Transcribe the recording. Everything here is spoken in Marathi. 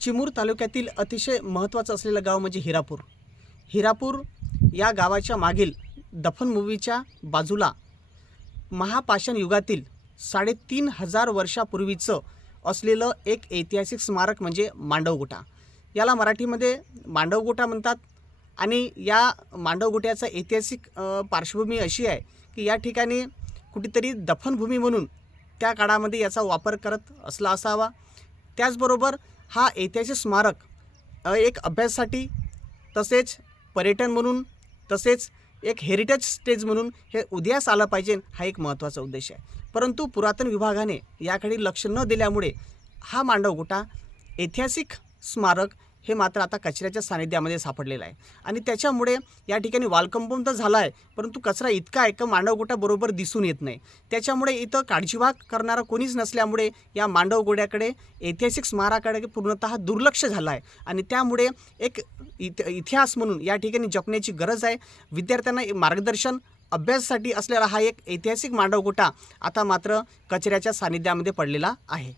चिमूर तालुक्यातील अतिशय महत्त्वाचं असलेलं गाव म्हणजे हिरापूर. हिरापूर या गावाच्या मागील दफन मूवीच्या बाजूला महापाषाण युगातील साडेतीन हजार वर्षापूर्वीचं असलेलं एक ऐतिहासिक स्मारक म्हणजे मांडवगोटा याला मराठीमध्ये मांडवगोटा म्हणतात आणि या मांडवगोट्याचं ऐतिहासिक पार्श्वभूमी अशी आहे की या ठिकाणी कुठेतरी दफनभूमी म्हणून त्या काळामध्ये याचा वापर करत असला असावा. त्याचबरोबर हा ऐतिहासिक स्मारक एक अभ्यासासाठी तसेच पर्यटन म्हणून तसेच एक हेरिटेज स्टेज म्हणून हे उदयास आलं पाहिजे हा एक महत्त्वाचा उद्देश आहे. परंतु पुरातन विभागाने याकडे लक्ष न दिल्यामुळे हा मांडवगुटा ऐतिहासिक स्मारक हे मात्र आता कचऱ्याच्या सानिध्यामध्ये सापडलेलं आहे. आणि त्याच्यामुळे या ठिकाणी वालकंपम तर झाला आहे परंतु कचरा इतका आहे का मांडवगोटा बरोबर दिसून येत नाही. त्याच्यामुळे इथं काळजीभाग करणारा कोणीच नसल्यामुळे या मांडवगोड्याकडे ऐतिहासिक स्मारकाकडे पूर्णतः दुर्लक्ष झालं आहे आणि त्यामुळे एक इत इतिहास म्हणून या ठिकाणी जपण्याची गरज आहे. विद्यार्थ्यांना मार्गदर्शन अभ्यासासाठी असलेला हा एक ऐतिहासिक मांडवगोटा आता मात्र कचऱ्याच्या सानिध्यामध्ये पडलेला आहे.